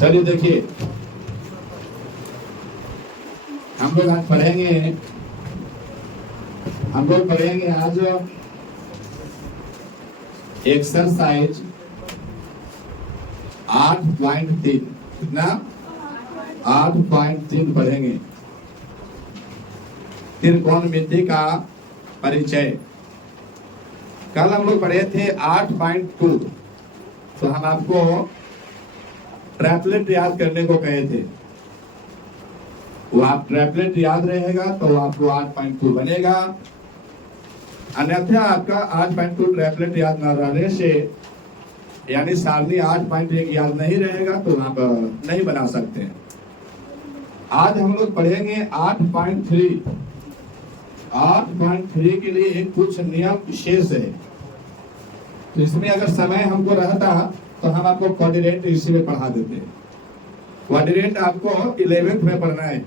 चलिए देखिए, हम लोग आज पढ़ेंगे आज एक्सरसाइज 8.3। कितना? 8.3 पढ़ेंगे। त्रिकोणमिति का परिचय। कल हम लोग पढ़े थे 8.2। तो हम आपको ट्रैपलेट याद करने को कहे थे। वो आप ट्रैपलेट याद रहेगा तो आपको 8.2 बनेगा। अन्यथा आपका 8.2 ट्रैपलेट याद न रहने से, यानी सारणी 8.1 याद नहीं रहेगा तो आप नहीं बना सकते। आज हम लोग पढ़ेंगे 8.3। 8.3 के लिए कुछ नियम विशेष है। तो इसमें अगर समय हमको रहता तो हम आपको क्वाड्रेंट इसी में पढ़ा देते। क्वाड्रेंट आपको 11th में पढ़ना है,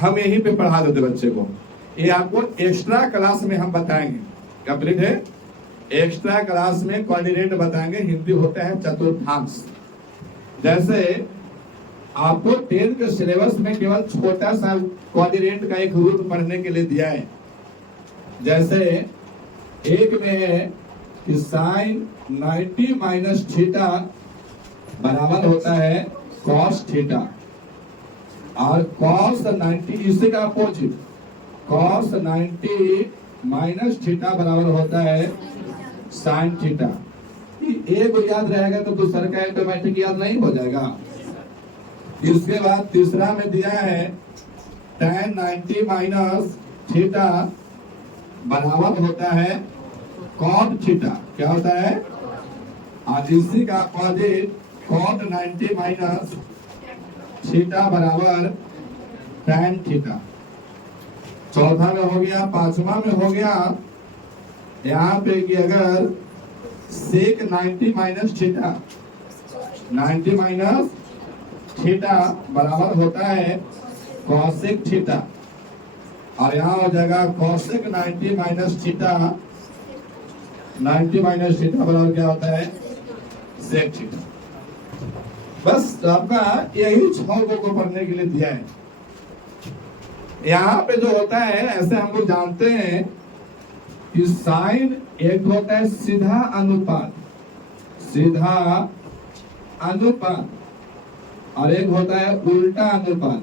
हम यहीं पे पढ़ा देते बच्चे को। ये आपको एक्स्ट्रा क्लास में हम बताएंगे। कंप्लीट है? एक्स्ट्रा क्लास में क्वाड्रेंट बताएंगे। हिंदी होता है चतुर्थांश। जैसे आपको 10th के सिलेबस में केवल छोटा सा क्वाड्रेंट का एक रूल पढ़ने के लिए दिया है। जैसे एक में है कि साइन 90 माइनस थीटा बराबर होता है कॉस थीटा, और कॉस 90 इसी का अपोजिट कॉस 90 माइनस थीटा बराबर होता है साइन थीटा। एक याद रहेगा तो दूसरा का ऑटोमेटिक याद नहीं हो जाएगा। इसके बाद तीसरा में दिया है tan 90 माइनस थीटा बराबर होता है कॉट थीटा। क्या होता है? और इसी का अपोजिट कॉट 90 माइनस थीटा बराबर tan थीटा। चौथा में हो गया। पांचवा में हो गया यहाँ पे कि अगर सेक 90 माइनस थीटा 90 माइनस थीटा बराबर होता है कॉसेक थीटा, और यहाँ हो जाएगा cosec 90 minus theta 90 minus theta बराबर क्या होता है सेक थीटा। बस तो आपका यही 6 को पढ़ने के लिए दिया है। यहाँ पे जो होता है, ऐसे हम लोग जानते हैं कि साइन एक होता है सीधा अनुपात और एक होता है उल्टा अनुपात।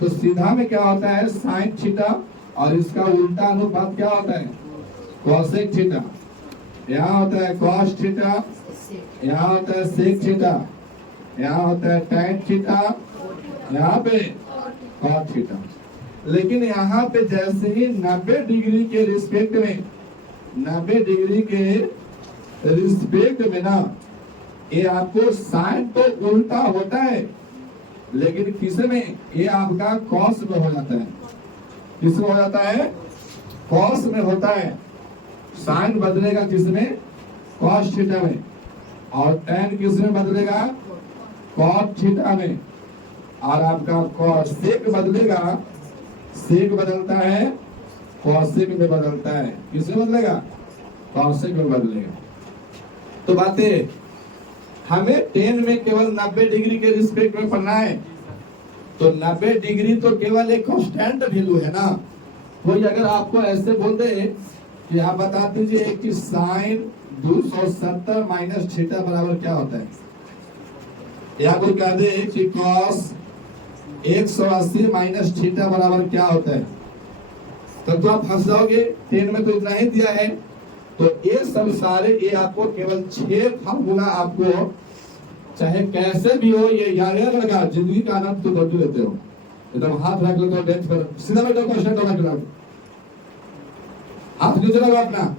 तो सीधा में क्या होता है साइन थीटा, और इसका उल्टा अनुपात क्या होता है कॉसेक थीटा। यहाँ होता है कॉस थीटा, यहाँ होता है सेक थीटा, यहाँ होता है टैन थीटा, यहाँ पे कॉट थीटा। लेकिन यहाँ पे जैसे ही 90 डिग्री के रिस्पेक्ट में 90 डिग्री के रिस्पेक्ट में ना, ये आपको साइन तो उल्टा होता है, लेकिन किस में ये आपका कॉस में हो जाता है। किस में हो जाता है? कॉस में होता है। साइन बदलेगा किस में? कॉस थीटा में। और टैन किस में बदलेगा? कॉट थीटा में। और आपका सेक बदलेगा, सेक बदलता है कॉसेक में बदलता है। किस में बदलेगा? कॉसेक में बदलेगा। तो बातें हमें 10 में केवल 90 डिग्री के रिस्पेक्ट में पढ़ना है। तो 90 डिग्री तो केवल एक कांस्टेंट वैल्यू है ना। कोई अगर आपको ऐसे बोल दे कि आप बता दीजिए कि साइन 270 माइनस थीटा बराबर क्या होता है, या कोई कह दे कि कॉस 180 माइनस थीटा बराबर क्या होता है, तब तो आप फंस जाओगे। 10 में तो इतना ही दिया है। तो ये सब सारे ये आपको केवल 6 फार्मूला आपको चाहे कैसे भी हो ये याद लगा। जिंदगी का आनंद तो दौड़ लेते हो, एकदम हाथ रख लेते हो डेस्क पर, सीधा बैठो क्वेश्चन होना खिलाओ, हाथ नीचे लगा अपना।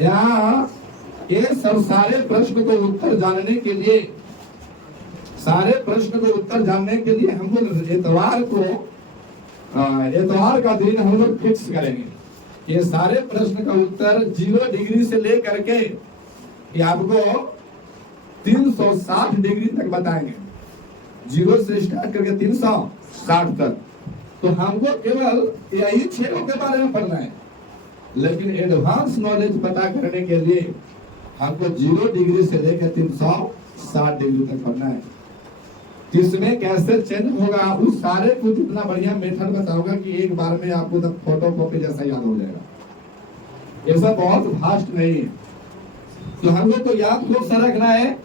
यहाँ ये सब सारे प्रश्न को उत्तर जानने के लिए, हम लोग इतवार का दिन हम लोग फिक्स करेंगे। ये सारे प्रश्न का उत्तर 0 डिग्री से लेकर के ये आपको 360 डिग्री तक बताएंगे। 0 से स्टार्ट करके 360 तक। तो हमको केवल यही 6 के बारे में पढ़ना है। लेकिन एडवांस नॉलेज पता करने के लिए हमको 0 डिग्री से लेकर 360 डिग्री तक पढ़ना है। किसमें कैसे चेंज होगा उस सारे कुछ इतना बढ़िया मेथड बताऊंगा कि एक बार में आपको तब फोटो कॉपी जैसा याद हो जाएगा। ऐसा बहुत फास्ट नहीं है। तो हम लोग को याद खूब सा रखना है,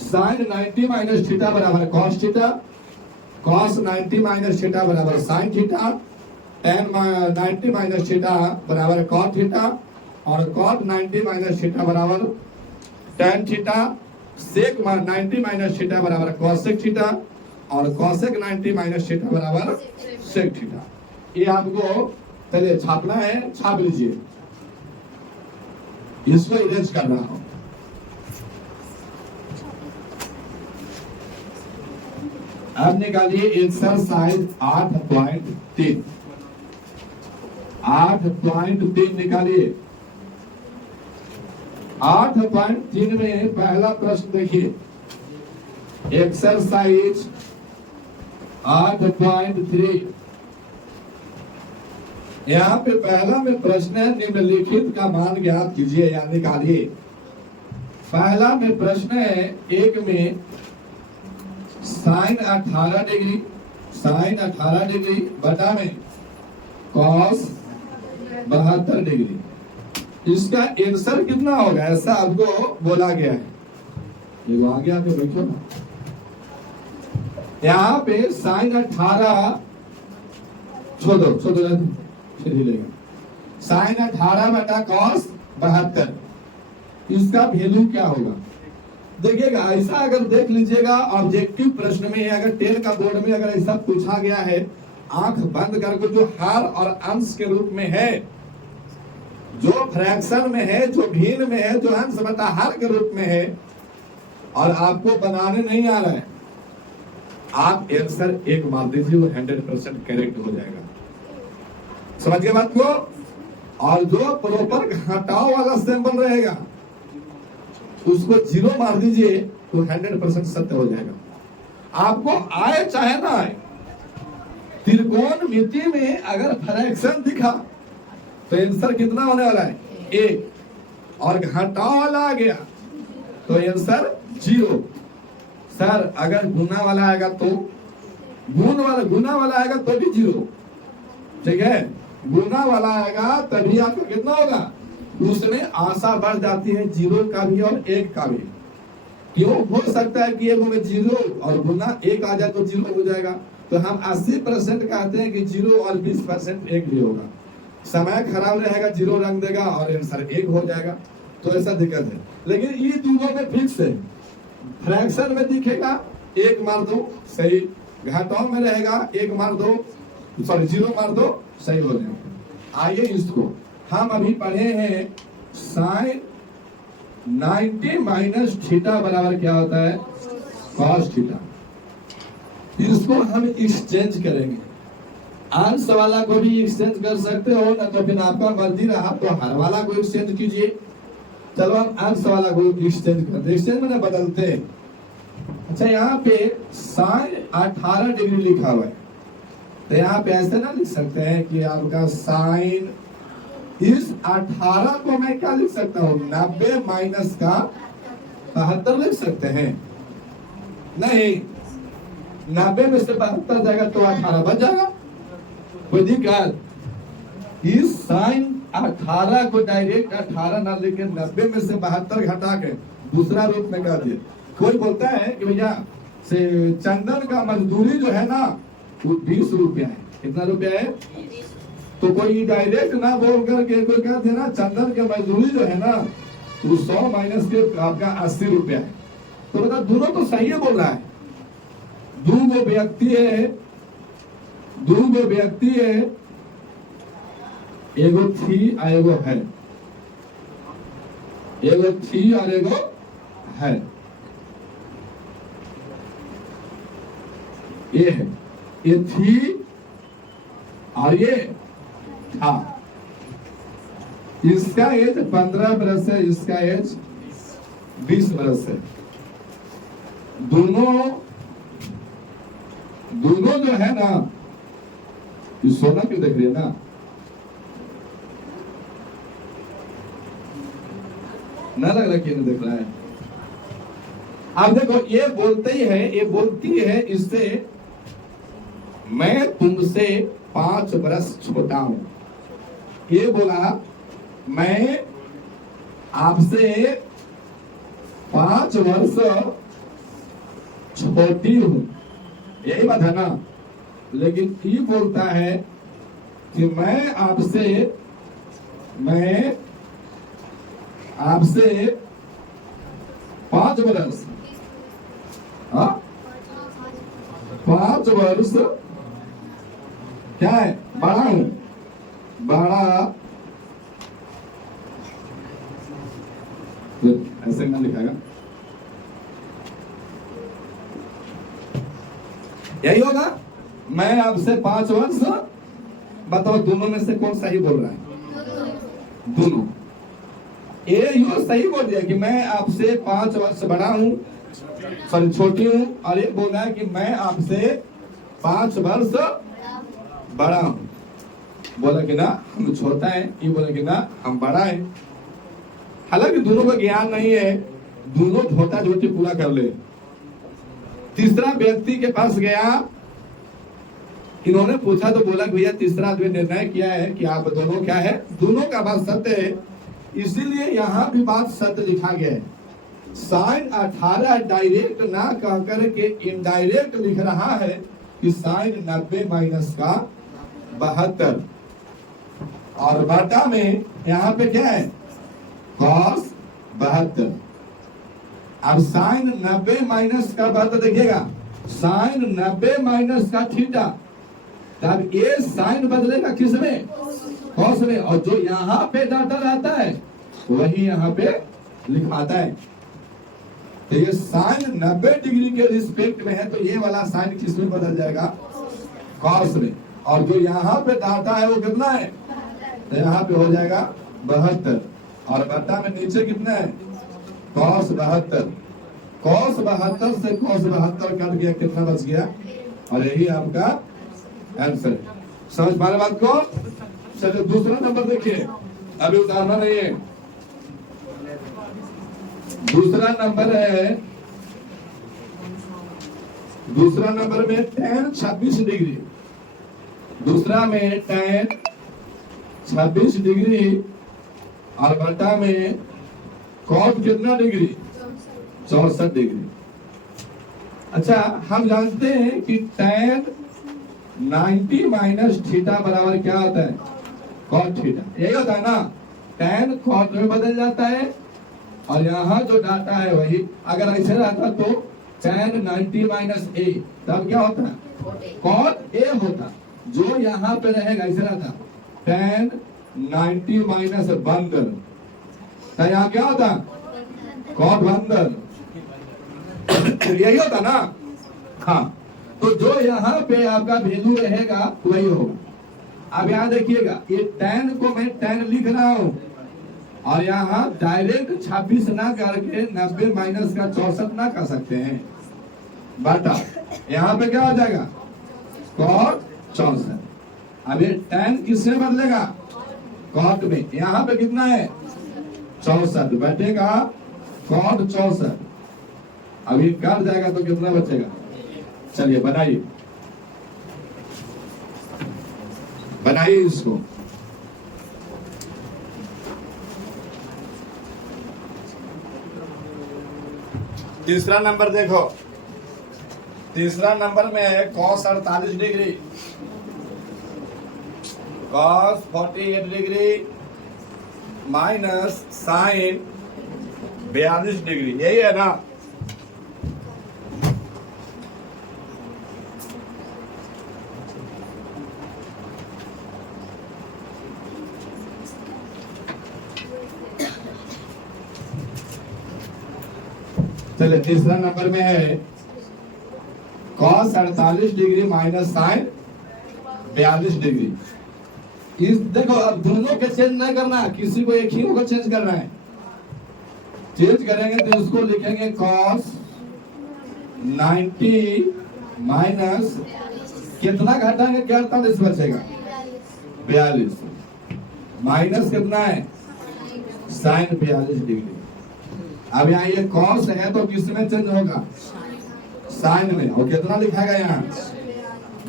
साइन 90 माइनस थीटा बराबर cos theta, cos 90 minus theta बराबर sin theta, tan 90 minus theta बराबर कॉट थीटा, और कॉट 90 माइनस थीटा बराबर tan theta, sec 90 minus theta बराबर कॉसेक थीटा, और कॉसेक 90 माइनस थीटा बराबर सेक थीटा। ये आपको पहले छापना है, छाप लीजिए। इसको इरेज कर रहा हूं। अब निकालिए एक्सरसाइज 8.3। 8.3 निकालिए। 8.3 में पहला प्रश्न देखिए, एक्सरसाइज 8.3। यहाँ पे पहला में प्रश्न है, निम्नलिखित का मान ज्ञात कीजिए या निकालिए। पहला में प्रश्न है, एक में साइन 18 डिग्री, साइन 18 डिग्री बटा में कॉस 72 डिग्री। इसका आंसर कितना होगा ऐसा आपको बोला गया है। ये आगे आके बैठो ना। यहाँ पे साइन 18 छोड़ो लेगा, साइन 18 बटा कॉस 72, इसका वैल्यू क्या होगा? देखिएगा, ऐसा अगर देख लीजिएगा ऑब्जेक्टिव प्रश्न में, अगर 10 का बोर्ड में अगर ऐसा पूछा गया है, आंख बंद करके जो हर और अंश के रूप में है, जो फ्रैक्शन में है, जो भिन्न में है, जो अंश बटा हर के रूप में है, और आपको बनाने नहीं आ रहा है, आप आंसर 1 मार दीजिए, वो 100% करेक्ट हो जाएगा। समझ गए बात को? और जो प्रॉपर घटाव वाला सिंबल रहेगा उसको 0 मार दीजिए तो 100% सत्य हो जाएगा। आपको आए चाहे ना आए, त्रिकोण मिति में अगर फ्रैक्शन दिखा तो आंसर कितना होने वाला है? 1, और घटाव वाला आ गया तो आंसर 0। सर अगर गुना वाला आएगा तो गुना वाला आएगा तो भी 0, ठीक है? गुना वाला आएगा तभी आपका कितना होगा? उसमें आशा बढ़ जाती है 0 का भी और 1 का भी। क्यों हो सकता है कि एक में 0 और गुना 1 आ जाए तो 0 हो जाएगा। तो हम 80% कहते हैं कि 0 और 20% 1 भी होगा। समय खराब रहेगा, 0 रंग देगा और आंसर 1 हो जाएगा। तो ऐसा दिक्कत है। लेकिन ये दोनों में फिक्स है, फ्रैक्शन में दिखेगा 1 मार दो सही, घटाव में रहेगा 1 मार दो, सॉरी 0 मार दो, सही हो जाएगा। आइए इसको हम अभी पढ़े हैं, साइन 90 माइनस थीटा बराबर क्या होता है? Cos theta. इसको हम एक्सचेंज करेंगे। अंश वाला को भी एक्सचेंज कर सकते हो ना, तो फिर आपका मर्जी रहा तो हर वाला को एक्सचेंज कीजिए। चलो हम अंश वाला को एक्सचेंज करते हैं, एक्सचेंज में बदलते हैं। अच्छा, यहाँ पे साइन 18 डिग्री लिखा हुआ है, तो यहाँ पे ऐसे ना लिख सकते हैं कि आपका साइन, इस 18 को मैं क्या लिख सकता हूँ? 90 माइनस का 72 लिख सकते हैं? नहीं, 90 में से 72 जाएगा तो 18 बच जाएगा, कोई दिक्कत? इस साइन 18 को डायरेक्ट 18 ना लेके 90 में से 72 घटा के दूसरा रूप में कर दिए। कोई बोलता है कि भैया से चंदन का मजदूरी जो है ना वो 20 रुपया है। कितना रुपया है? तो कोई डायरेक्ट ना बोल करके कोई कहते हैं ना चंदन के मजदूरी जो है ना वो 100 माइनस के आपका 80 रुपया है। तो बता, दोनों तो सही है बोल रहा है। दो व्यक्ति है, एगो थी और एगो है, एगो थी और एगो है। ये है, ये थी और ये था। इसका एज 15 बरस है, इसका एज 20 बरस है। दोनों जो है ना, ये सोना क्यों देख रही है ना? न लग रहा कि देख रहा है। अब देखो ये बोलते ही है, ये बोलती है इससे, मैं तुमसे 5 वर्ष छोटा हूं। ये बोला मैं आपसे 5 वर्ष छोटी हूं, यही बात है ना। लेकिन ये बोलता है कि मैं आपसे 5 वर्ष, 5 वर्ष क्या है, बड़ा हूं, बड़ा ऐसे ना लिखाएगा, यही होगा। मैं आपसे 5 वर्ष, बताओ दोनों में से कौन सही बोल रहा है? दोनों। ये यूं सही बोल दिया कि मैं आपसे 5 वर्ष बड़ा हूं, सॉरी छोटी हूं, और ये बोल रहा है कि मैं आपसे 5 वर्ष बड़ा हूं। बोला कि ना हम छोटा है, ये बोला कि ना हम बड़ा है। हालांकि दोनों को ज्ञान नहीं है, दोनों झोटा झोटी पूरा कर ले। तीसरा व्यक्ति के पास गया, इन्होंने पूछा तो बोला भैया तीसरा आदमी निर्णय किया है कि आप दोनों क्या है, दोनों का बात सत्य है, इसीलिए यहाँ भी बात सत्य लिखा गया है। साइन 18 डायरेक्ट ना कह कर के इनडायरेक्ट लिख रहा है कि साइन 90 माइनस का 72, और बटा में यहाँ पे क्या है, cos 72। अब साइन 90 माइनस का 72 देखिएगा, साइन 90 माइनस का थीटा, तब ये साइन बदलेगा किसमें, कॉस में, और जो यहाँ पे डाटा रहता है वही यहाँ पे लिखाता है। तो ये साइन 90 डिग्री के रिस्पेक्ट में है, तो ये वाला साइन किसमें बदल जाएगा, कॉस में, और जो यहाँ पे डाटा है वो कितना है, तो यहाँ पे हो जाएगा 72, और बट्टा में नीचे कितना है, cos 72। cos 72 से cos 72 कट गया, कितना बच गया, और यही आपका आंसर है। समझ पा रहे बात को? चलिए दूसरा नंबर देखिए, अभी उतारना नहीं है। दूसरा नंबर है, दूसरा नंबर में tan 26 डिग्री, दूसरा में tan 26 डिग्री, और बटा में cos कितना डिग्री, 64 डिग्री। अच्छा, हम जानते हैं कि tan 90 माइनस थीटा बराबर क्या होता है, cos थीटा, यही होता है ना। tan cos में बदल जाता है, और यहाँ जो डाटा है वही, अगर ऐसे रहता तो tan 90 माइनस a, तब क्या होता है, cos a होता। जो यहाँ पे रहेगा ऐसे रहता tan 90 माइनस 72, तो यहाँ क्या होता, cos 72, यही होता ना। हाँ, तो जो यहाँ पे आपका वैल्यू रहेगा वही होगा। अब यहाँ देखिएगा, ये tan को मैं tan लिख रहा हूँ, और यहाँ डायरेक्ट 26 ना करके 90 माइनस का 64 ना कर सकते हैं, बटा यहाँ पे क्या हो जाएगा, cos 64। अब ये tan किससे बदलेगा, cot में, यहाँ पे कितना है, 64 बैठेगा cot 64। अभी काट जाएगा तो कितना बचेगा, चलिए बनाइए, बनाइए इसको। तीसरा नंबर देखो, तीसरा नंबर में है cos 48 degree, cos 48 degree minus sine 42 degree, यही है ना। चलिए तीसरा नंबर में है cos 48 degree minus sine 42 degree. इस देखो, अब दोनों के चेंज नहीं करना, किसी को एक ही को चेंज करना है। चेंज करेंगे तो इसको लिखेंगे cos 90 माइनस कितना घटाएंगे, क्या 48 बचेगा, 42, माइनस कितना है, साइन 42 डिग्री। अब यहाँ ये कॉस है तो किस में चेंज होगा? साइन में। और कितना लिखाएगा यहाँ?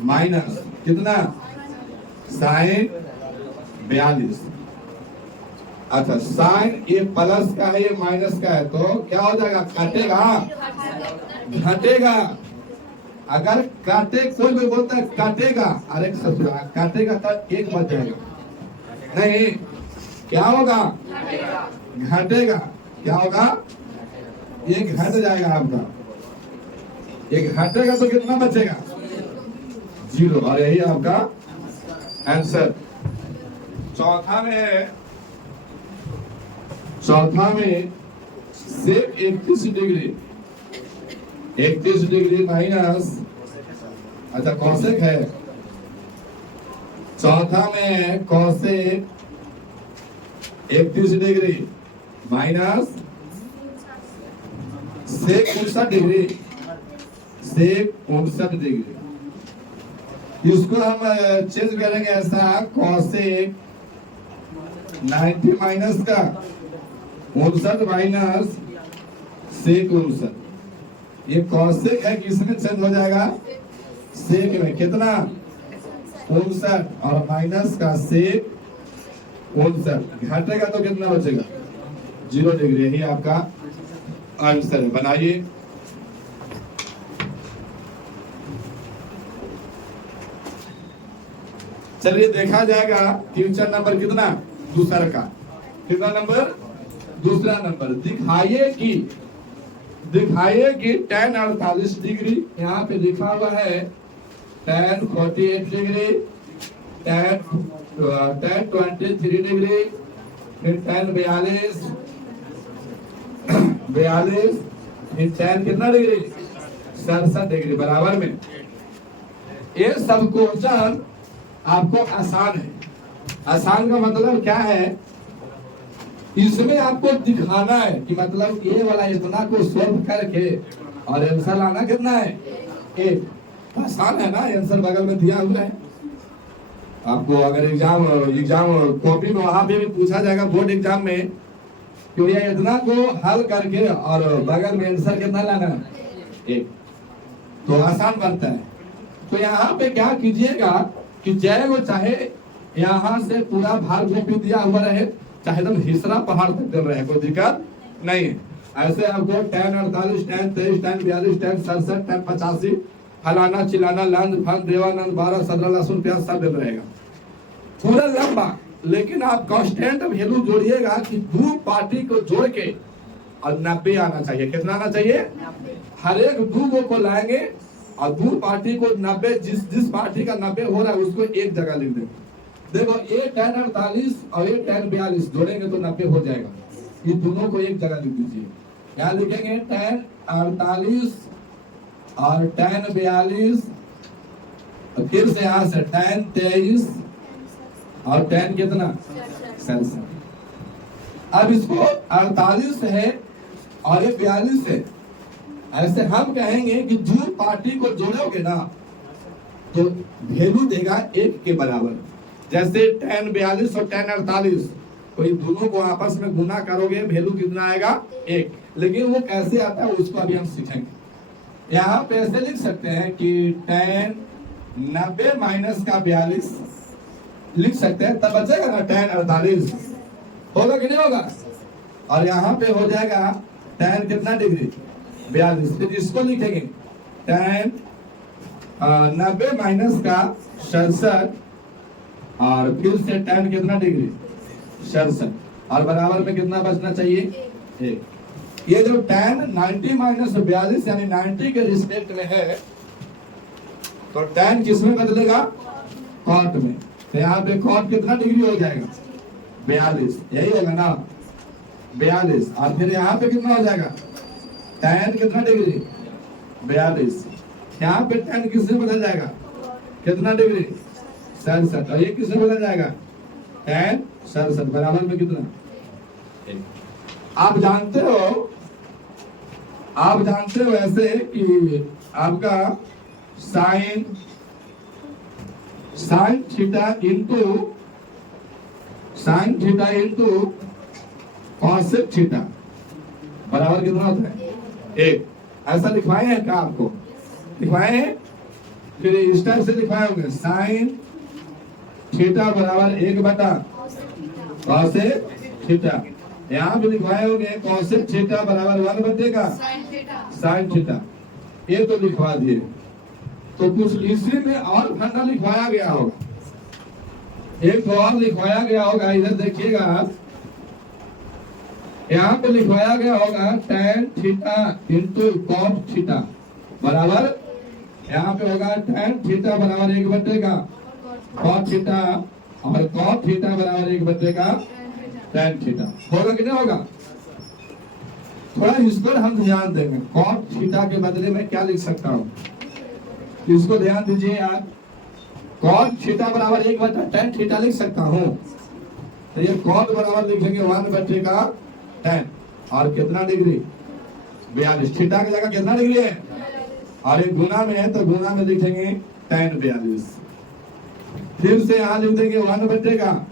माइनस कितना? साइन 42। अच्छा, साइन ये प्लस का है, ये माइनस का है, तो क्या हो जाएगा? काटेगा, घटेगा। अगर काटे, कोई बोलता है काटेगा, अरे काटेगा तो एक बच जाएगा, नहीं, क्या होगा? घटेगा। क्या होगा? ये घट जाएगा आपका, ये घटेगा तो कितना बचेगा? 0। और यही आपका आंसर। चौथा में सेक 31 डिग्री, 31 डिग्री माइनस, अच्छा कौशिक है। चौथा में cosec 31 degree minus sec 59 degree, sec 59 degree. इसको हम चेंज करेंगे ऐसा, कौशिक 90 माइनस का 59 माइनस सेक 59। ये कौशिक है, किसमें चेंज हो जाएगा? सेक में। कितना? 59 और माइनस का सेक 59। घटेगा तो कितना बचेगा? 0 डिग्री। यही आपका आंसर है। बनाइए। चलिए देखा जाएगा क्वेश्चन नंबर कितना? दूसरा का। कितना नंबर? दूसरा नंबर। दिखाइए कि tan 48 डिग्री, यहाँ पे लिखा हुआ है tan 48 डिग्री, tan 23 डिग्री, फिर tan 42, फिर tan कितना डिग्री? 67 डिग्री बराबर में। ये सब क्वेश्चन आपको आसान है। आसान का मतलब क्या है? इसमें आपको दिखाना है कि मतलब ये वाला इतना को सॉल्व करके और आंसर लाना कितना है? 1। आसान है ना, आंसर बगल में दिया हुआ है। आपको अगर एग्जाम कॉपी में वहां पे भी पूछा जाएगा बोर्ड एग्जाम में, तो ये इतना को हल करके और बगल में आंसर कितना लाना है? 1। तो आसान बनता है। तो यहाँ पे क्या कीजिएगा कि चाहे यहाँ से पूरा भार भी दिया हुआ रहे, चाहे एकदम हिसरा पहाड़ तक चल रहे, कोई दिक्कत नहीं है। ऐसे आपको tan 48, tan 23, tan 42, tan 67, tan 85, फलाना चिलाना, लंद फंद देवानंद 12 17 लहसुन प्याज सब मिल रहेगा पूरा लंबा। लेकिन आप कांस्टेंट वैल्यू जोड़िएगा कि 2 पार्टी को जोड़ के और 90 आना चाहिए। कितना आना चाहिए? हर एक 2 को लाएंगे और 2 पार्टी को 90, जिस पार्टी का 90 हो रहा है उसको एक जगह लिख देंगे। देखो ये tan 48 और ये tan 42 जोड़ेंगे तो 90 हो जाएगा। ये दोनों को एक जगह लिख दीजिए। क्या लिखेंगे? tan 48 और tan 42, और फिर से यहाँ से tan 23 और tan कितना? 67। अब इसको 48 है और ये 42 है, ऐसे हम कहेंगे कि जो पार्टी को जोड़ोगे ना तो वैल्यू देगा 1 के बराबर। जैसे tan 42 और tan 48, तो ये दोनों को आपस में गुना करोगे, वैल्यू कितना आएगा? 1। लेकिन वो कैसे आता है उसको अभी हम सीखेंगे। यहाँ पे ऐसे लिख सकते हैं कि tan 90 माइनस का 42 लिख सकते हैं, तब बचेगा ना tan 48। होगा कि नहीं होगा? और यहाँ पे हो जाएगा tan कितना डिग्री? 42। फिर इसको लिखेंगे tan 90 माइनस का 67 और फिर से tan कितना डिग्री? 67। और बराबर में कितना बचना चाहिए? 1। ये जो tan 90 माइनस 42 यानी 90 के रिस्पेक्ट में है, तो tan किसमें बदलेगा? कॉट में। तो यहाँ पे कॉट कितना डिग्री हो जाएगा? 42। यही होगा ना? 42। और फिर यहाँ पे कितना हो जाएगा? tan कितना डिग्री? 42। यहाँ पे tan किससे बदल जाएगा? कितना डिग्री? 67। और ये किससे बदल जाएगा? tan 67 बराबर में कितना? 1। आप जानते हो ऐसे कि आपका sine theta into cosec theta बराबर कितना होता है? 1। ऐसा लिखवाए हैं क्या आपको? लिखवाए हैं? फिर इस टाइप से लिखवाए होंगे, साइन थीटा बराबर 1/cosec थीटा। यहाँ भी लिखवाए होंगे cosec थीटा बराबर 1/का साइन थीटा। ये तो लिखवा दिए। तो कुछ इसी में और फंडा लिखवाया गया होगा, एक और लिखवाया गया होगा। इधर देखिएगा, यहाँ पे लिखवाया गया होगा tan theta into cot theta बराबर, यहाँ पे होगा tan थीटा बराबर 1/का cot थीटा और cot थीटा बराबर 1/का tan थीटा। होगा कि नहीं होगा? थोड़ा इस पर हम ध्यान देंगे। cot थीटा के बदले में क्या लिख सकता हूँ, इसको ध्यान दीजिए यार। cot थीटा बराबर 1/tan थीटा लिख सकता हूँ। तो ये cot बराबर लिखेंगे 1/का tan और कितना डिग्री? 42। थीटा की जगह कितना डिग्री है? और ये गुना में है तो गुना में लिखेंगे tan 42। फिर से यहाँ लिख देंगे 1/का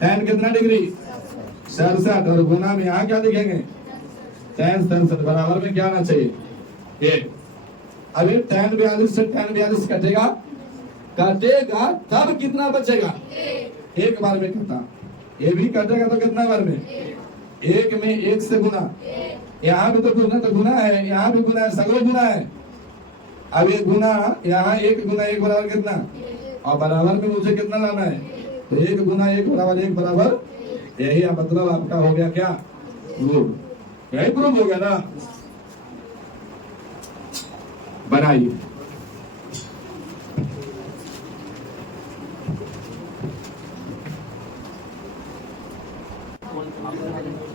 tan कितना डिग्री? 67। और गुना में यहाँ क्या लिखेंगे? tan 67 बराबर में क्या आना चाहिए? 1। अभी tan 42 से tan 42 कटेगा, कटेगा तब कितना बचेगा? एक बार में कटा। ये भी कटेगा तो कितना बार में? 1 में 1 से गुना। यहाँ भी तो गुना है, यहाँ भी गुना है, सगों गुना है। अब ये गुना, यहाँ 1 गुना 1 बराबर कितना? और बराबर में मुझे कितना लाना है? तो 1 गुना 1 बराबर 1 बराबर, यही मतलब आपका हो गया क्या? प्रूफ। यही प्रूफ हो गया ना? बनाइए।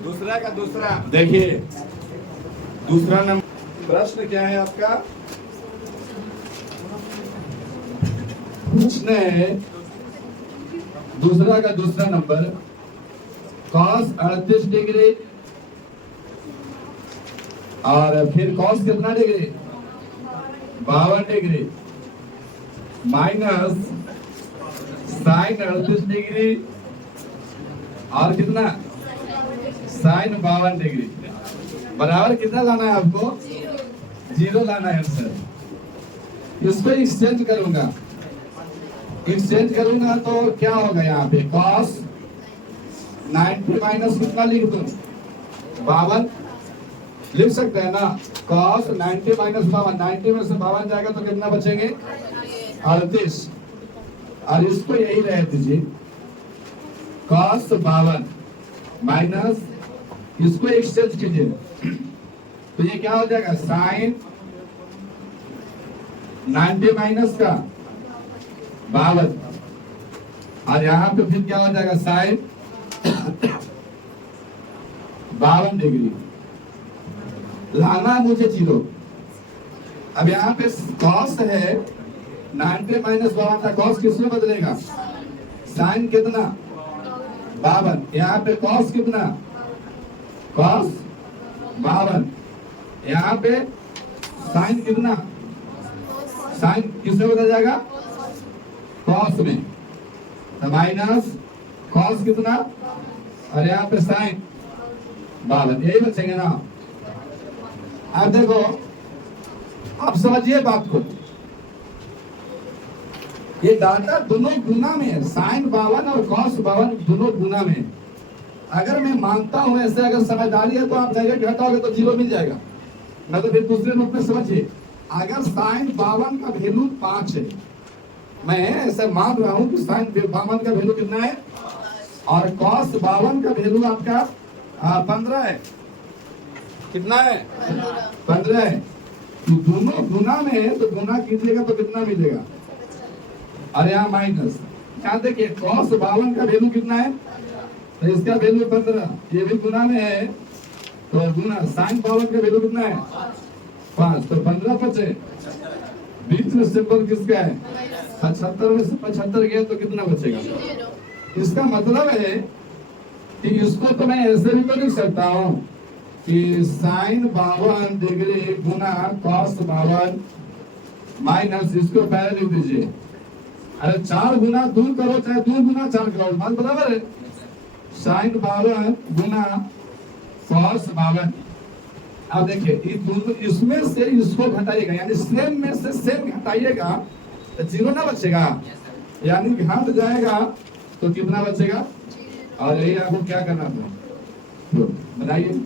दूसरा का दूसरा देखिए, दूसरा नंबर प्रश्न क्या है आपका? प्रश्न है दूसरा का दूसरा नंबर, cos 38 डिग्री और फिर cos कितना degree? 52 degree minus sin 38 degree और कितना? sin 52 डिग्री बराबर कितना लाना है आपको? 0 लाना है सर। इसको एक्सचेंज करूंगा, एक्सचेंज करूंगा तो क्या होगा? यहाँ पे cos 90 माइनस कितना लिख दूं? 52 लिख सकते हैं ना? cos 90 माइनस 52, 90 में से 52 जाएगा तो कितना बचेंगे? 38। और इसको यही रह दीजिए, cos 52 माइनस, इसको एक्सचेंज कीजिए तो ये क्या हो जाएगा? sin 90 माइनस का 52 और यहाँ पे फिर क्या हो जाएगा? sin 52 डिग्री लाना मुझे 0। अब यहाँ पे cos है 90 माइनस 52 था, cos किसमें बदलेगा? sin कितना? 52। यहाँ पे cos कितना? cos 52। यहाँ पे sin कितना? sin किसमें बदल जाएगा? cos में। तो माइनस cos कितना और यहाँ पे sin 52, यही बचेंगे ना? अब देखो, आप समझिए बात को, ये डाटा दोनों गुना में है, sin 52 और cos 52 दोनों गुना में है। अगर मैं मानता हूं ऐसे, अगर समझदारी है तो आप डायरेक्ट घटाओगे तो 0 मिल जाएगा, मैं तो फिर दूसरे रूप में समझिए। अगर sin 52 का वैल्यू 5 है, मैं ऐसे मान रहा हूं कि sin 52 का वैल्यू कितना है और cos 52 का वैल्यू आपका 15 है। कितना है? 15 है। तो दोनों गुना में है तो गुना कीजिएगा तो कितना मिलेगा? और यहाँ माइनस, यहाँ देखिए cos 52 का वैल्यू कितना है? तो इसका वैल्यू 15, ये भी गुना में है तो गुना। sin 52 का वैल्यू कितना है? 5। तो 15 बचे, बीच में सिंबल किसका है? 75 में से 75 गया तो कितना बचेगा? इसका मतलब है कि इसको तो मैं ऐसे भी तो लिख सकता हूँ कि sin 52 डिग्री गुना cos 52 माइनस, इसको पहले लिख दीजिए। अरे 4 गुना 2 करो चाहे 2 गुना 4 करो, बात बराबर है। sin 52 गुना cos 52 अब देखिए ये दोनों इसमें से इसको घटाइएगा, यानी सेम में से सेम घटाइएगा तो जीरो ना बचेगा, यानी घट जाएगा तो कितना बचेगा। और यही आपको क्या करना था, बनाइए।